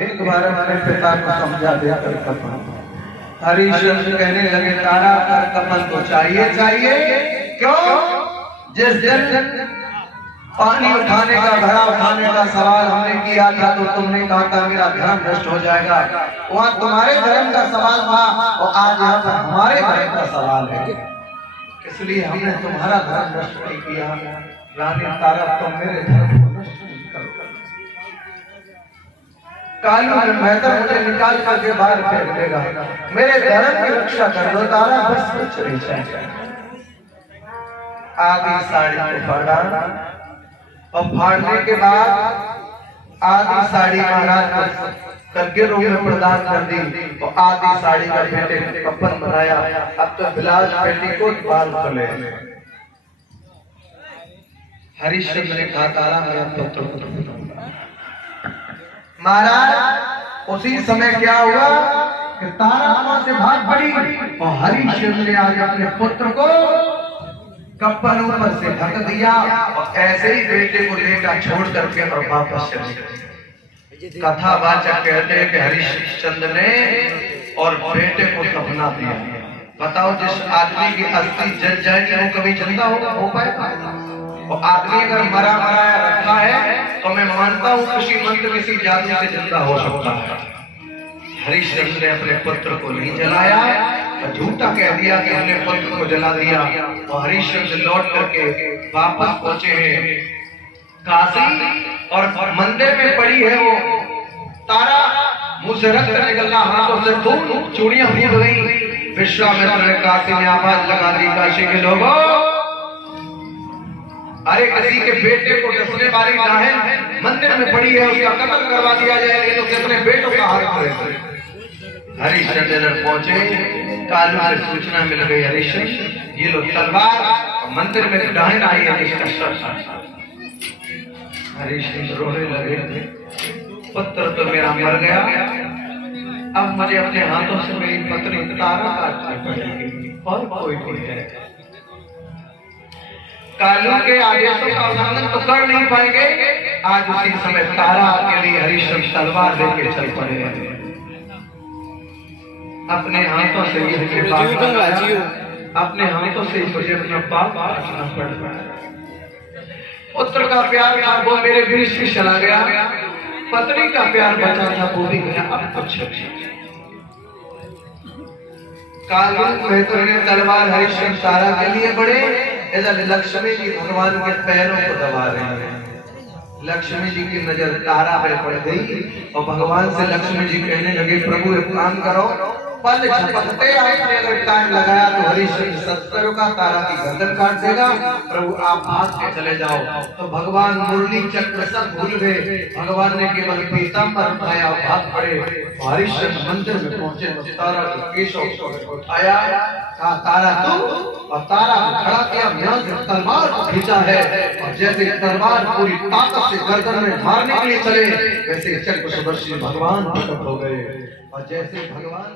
एक बार अपने पिता को समझा दिया कर कफन। हरिश्चंद्र कहने लगे तारा कर कफन तो चाहिए चाहिए, क्यों? जिस दिन पानी उठाने का घड़ा उठाने का सवाल हमने किया था तो तुमने कहा था मेरा धर्म नष्ट हो जाएगा। वहाँ तुम्हारे धर्म का सवाल था और आज यहाँ पर हमारे धर्म का सवाल है, इसलिए हमने तुम्हारा धर्म नष्ट नहीं किया। रानी तारा तुम मेरे धर्म को नष्ट नहीं करो। कालू बेहतर मुझे निकाल करके बाहर फेंक देगा, मेरे धर्म की रक्षा कर दो तारा, बस कुछ नहीं चाहिए। आधी साड़ी को फाड़ा और फाड़ने के बाद आधी साड़ी महाराज को करके रूप में प्रदान कर दी और आधी साड़ी का बेटे ने कफन बनाया। अब तो बिलास बेटी को बाल खोले। हरिश्चंद्र ने कहा तारा मेरा पुत्र। महाराज उसी समय क्या हुआ कि तारा वहां से भाग पड़ी और हरिश्चंद्र ने आज अपने पुत्र को कफन ऊपर से ढक दिया और ऐसे ही बेटे को लेकर छोड़ करके और वापस चले गए। कथावाचक कहते हैं कि हरिश्चंद्र ने और बेटे को दफना दिया। बताओ जिस आदमी की अस्थि जल जाएगी वो कभी जिंदा हो पाएगा? और आदमी अगर मरा मराया रखा है तो मैं मानता हूँ किसी मंत्र किसी जादू से जिंदा हो सकता है। हरिश्चंद्र ने अपने पुत्र को नहीं जलाया और झूठा कह दिया कि हमने पुत्र को जला दिया। और हरिश्चंद्र लौट करके वापस पहुंचे हैं काशी और मंदिर में पड़ी है वो तारा, मुंह से रक्त निकलना, हाथों से खून, चूड़ियां फूट गई। विश्वामित्र ने काशी में आवाज लगा दी, काशी के लोगों, अरे किसी के बेटे को डसने वाली नाहन मंदिर में पड़ी है, उसका कत्ल करवा दिया जाएगा तो कितने बेटों का हाथ करें। हरिश्चंद्र पहुंचे, कालू से सूचना मिल गई, हरिश्चंद्र ये लो तलवार, मंदिर में डाहन आई है जिसका शस्त्र। हरिश्चंद्र रोने लगे, पुत्र तो मेरा मर गया, अब मुझे अपने हाथों से मेरी पत्नी तारा काटनी पड़ेगी और कोई नहीं है। कालू के आदेशों का उल्लंघन तो कर नहीं पाएंगे। आज उसी समय तारा के लिए हरिश्चंद्र तलवार लेके चल पड़े। अपने हाथों से अपने हाथों से मुझे अपना पाप काटना पड़ रहा है। पुत्र का प्यार था वो मेरे बीच से चला गया, पत्नी का प्यार बचा था वो भी गया। अब कुछ कालू में तो इन्हें तलवार हरिश्चंद्र तारा के लिए बढ़े, इधर लक्ष्मी जी भगवान के पैरों को दबा रहे हैं। लक्ष्मी जी की नजर तारा पे पड़ गई और भगवान से लक्ष्मी जी कहने लगे, प्रभु एक काम करो, पल झपकते आपने अगर टाइम लगाया तो हरिश्चंद्र सत्तर का तारा की गर्दन काट देगा, प्रभु आप भाग के चले जाओ। तो भगवान मुरली चक्र सब भूल गए, भगवान ने केवल पीताम्बर उठाया और भाग पड़े। हरिश्चंद्र मंदिर में पहुंचे तो तारा के केशों को उठाया, कहा तारा तू, और तारा को खड़ा किया, यहाँ से तलवार को खींचा है और जैसे तलवार पूरी ताकत से गर्दन में मारने के लिए चले वैसे चक्र सुदर्शन भगवान प्रकट हो गए। और जैसे भगवान